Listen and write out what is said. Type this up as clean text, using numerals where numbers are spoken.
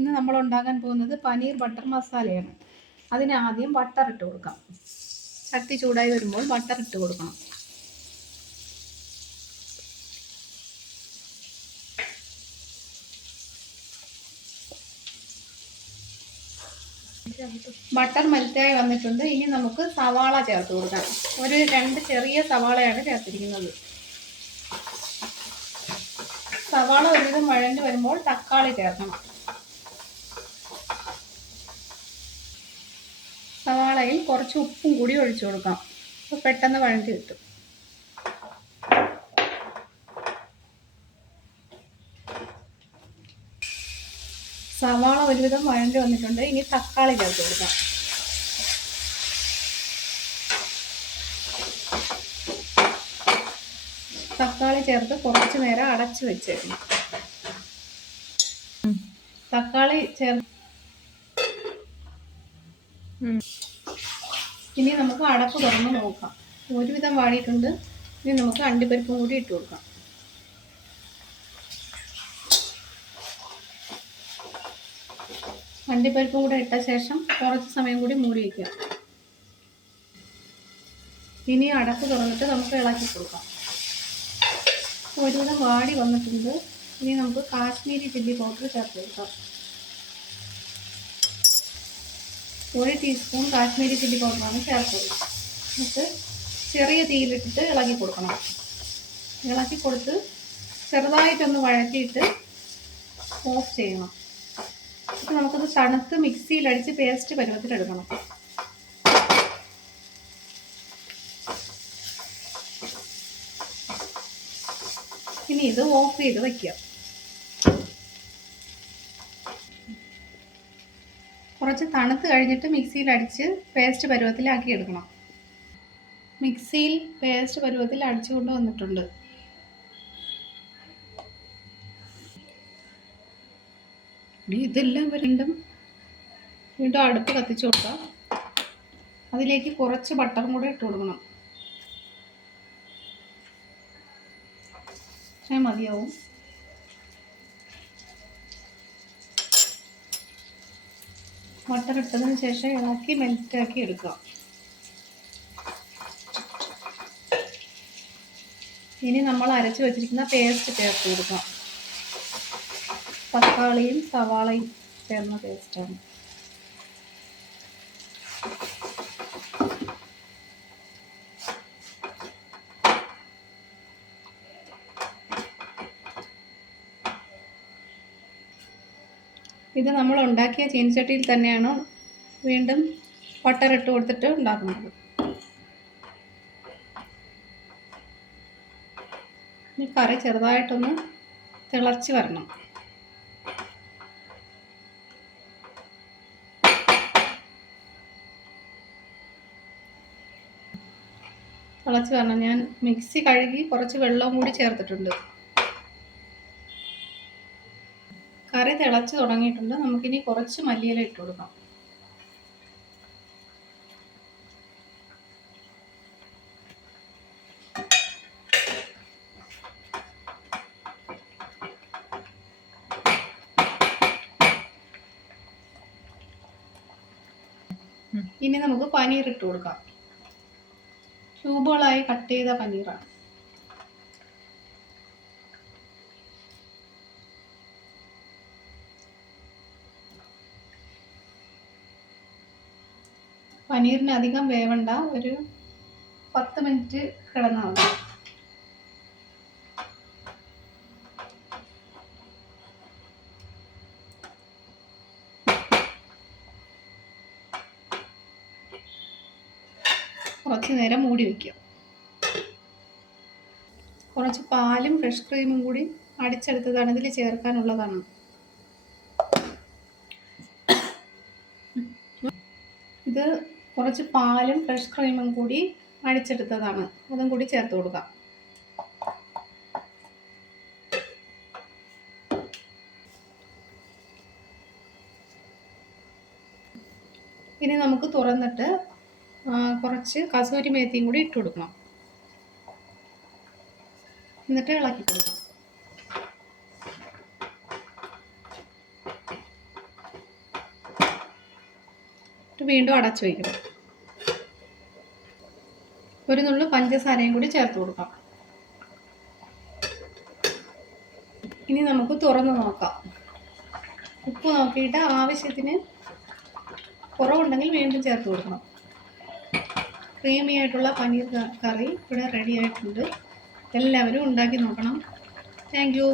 ഇന്ന് നമ്മൾ ഉണ്ടാക്കാൻ പോകുന്നത് പനീർ ബട്ടർ മസാലയാണ്. അതിന് ആദ്യം ബട്ടർ ഇട്ട് കൊടുക്കാം. ചട്ടി ചൂടായി വരുമ്പോൾ ബട്ടർ ഇട്ട് കൊടുക്കണം. ബട്ടർ മെൽറ്റായി വന്നിട്ടുണ്ട്. ഇനി നമുക്ക് സവാള ചേർത്ത് കൊടുക്കാം. ഒരു 2 ചെറിയ സവാളയാണ് ചേർത്തിരിക്കുന്നത്. സവാള ഒരുവിധം വഴണ്ട് വരുമ്പോൾ തക്കാളി ചേർക്കണം. സവാളയിൽ കുറച്ച് ഉപ്പും കൂടി ഒഴിച്ചു കൊടുക്കാം. അപ്പോൾ പെട്ടെന്ന് വഴണ്ടി കിട്ടും. സവാള ഒരുവിധം വഴണ്ടി വന്നിട്ടുണ്ട്. ഇനി തക്കാളി ചേർത്ത് കൊടുക്കാം. തക്കാളി ചേർത്ത് കുറച്ച് നേരം അടച്ചു വെച്ചേക്കണം. തക്കാളി ഇനി നമുക്ക് അടപ്പ് തുറന്ന് നോക്കാം. ഒരുവിധം വാടിയിട്ടുണ്ട്. ഇനി നമുക്ക് അണ്ടിപ്പരിപ്പും കൂടി ഇട്ട് കൊടുക്കാം. അണ്ടിപ്പരിപ്പും കൂടെ ഇട്ട ശേഷം കുറച്ച് സമയം കൂടി മൂടി വയ്ക്കാം. ഇനി അടപ്പ് തുറന്നിട്ട് നമുക്ക് ഇളക്കി കൊടുക്കാം. ഒരുവിധം വാടി വന്നിട്ടുണ്ട്. ഇനി നമുക്ക് കാശ്മീരി ചില്ലി പൗഡർ ചേർത്ത് കൊടുക്കാം. 1 ടീസ്പൂൺ കാശ്മീരി ചില്ലി പൗഡറാണ് ചേർത്തത്. എന്നിട്ട് ചെറിയ തീയിലിട്ടിട്ട് ഇളക്കി കൊടുക്കണം. ഇളക്കി കൊടുത്ത് ചെറുതായിട്ടൊന്ന് വഴറ്റിയിട്ട് ഓഫ് ചെയ്യണം. അപ്പോൾ നമുക്കത് തണുത്ത് മിക്സിയിലടിച്ച് പേസ്റ്റ് പരുവത്തിലെടുക്കണം. ഇനി ഇത് ഓഫ് ചെയ്ത് വയ്ക്കാം. കുറച്ച് തണുത്ത് കഴിഞ്ഞിട്ട് മിക്സിയിൽ അടിച്ച് പേസ്റ്റ് പരുവത്തിലാക്കി എടുക്കണം. മിക്സിയിൽ പേസ്റ്റ് പരുവത്തിൽ അടിച്ചു കൊണ്ട് വന്നിട്ടുണ്ട്. ഇതെല്ലാം വീണ്ടും അടുപ്പ് കത്തിച്ചു കൊടുക്കാം. അതിലേക്ക് കുറച്ച് ബട്ടറും കൂടെ ഇട്ട് കൊടുക്കണം. പക്ഷേ മതിയാവും. ബട്ടർ ഇട്ടതിന് ശേഷം ഇളക്കി മെൽറ്റാക്കി എടുക്കാം. ഇനി നമ്മൾ അരച്ച് വെച്ചിരിക്കുന്ന പേസ്റ്റ് ചേർത്ത് കൊടുക്കാം. തക്കാളിയും സവാളയും ചേർന്ന പേസ്റ്റാണ്. ഇത് നമ്മൾ ഉണ്ടാക്കിയ ചീനച്ചട്ടിയിൽ തന്നെയാണ് വീണ്ടും ബട്ടർ ഇട്ട് കൊടുത്തിട്ട് ഉണ്ടാക്കുന്നത്. ഈ കറി ചെറുതായിട്ടൊന്ന് തിളച്ച് വരണം. തിളച്ച് വരണം. ഞാൻ മിക്സി കഴുകി കുറച്ച് വെള്ളവും കൂടി ചേർത്തിട്ടുണ്ട്. കറി തിളച്ച് തുടങ്ങിയിട്ടുണ്ട്. നമുക്കിനി കുറച്ച് മല്ലിയില ഇട്ട് കൊടുക്കാം. ഇനി നമുക്ക് പനീർ ഇട്ട് കൊടുക്കാം. ക്യൂബുകളായി കട്ട് ചെയ്ത പനീറാണ്. പനീറിന് അധികം വേവണ്ട. ഒരു 10 മിനിറ്റ് കിടന്നാൽ മതി. കുറച്ച് നേരം മൂടി വയ്ക്കാം. കുറച്ച് പാലും ഫ്രഷ് ക്രീമും കൂടി അടിച്ചെടുത്തതാണ് ഇതിൽ ചേർക്കാനുള്ളതാണ്. ഇത് കുറച്ച് പാലും ഫ്രഷ് ക്രീമും കൂടി അടിച്ചെടുത്തതാണ്. അതും കൂടി ചേർത്ത് കൊടുക്കാം. ഇനി നമുക്ക് തുറന്നിട്ട് കുറച്ച് കസൂരി മേത്തിയും കൂടി ഇട്ട് കൊടുക്കണം. എന്നിട്ട് ഇളക്കി കൊടുക്കാം. വീണ്ടും അടച്ചു വയ്ക്കണം. ഒരു നുള്ളു പഞ്ചസാരയും കൂടി ചേർത്ത് കൊടുക്കാം. ഇനി നമുക്ക് തുറന്ന് നോക്കാം. ഉപ്പ് നോക്കിയിട്ട് ആവശ്യത്തിന് കുറവുണ്ടെങ്കിൽ വീണ്ടും ചേർത്ത് കൊടുക്കണം. ക്രീമി ആയിട്ടുള്ള പനീർ കറി ഇവിടെ റെഡി ആയിട്ടുണ്ട്. എല്ലാവരും ഉണ്ടാക്കി നോക്കണം. Thank you.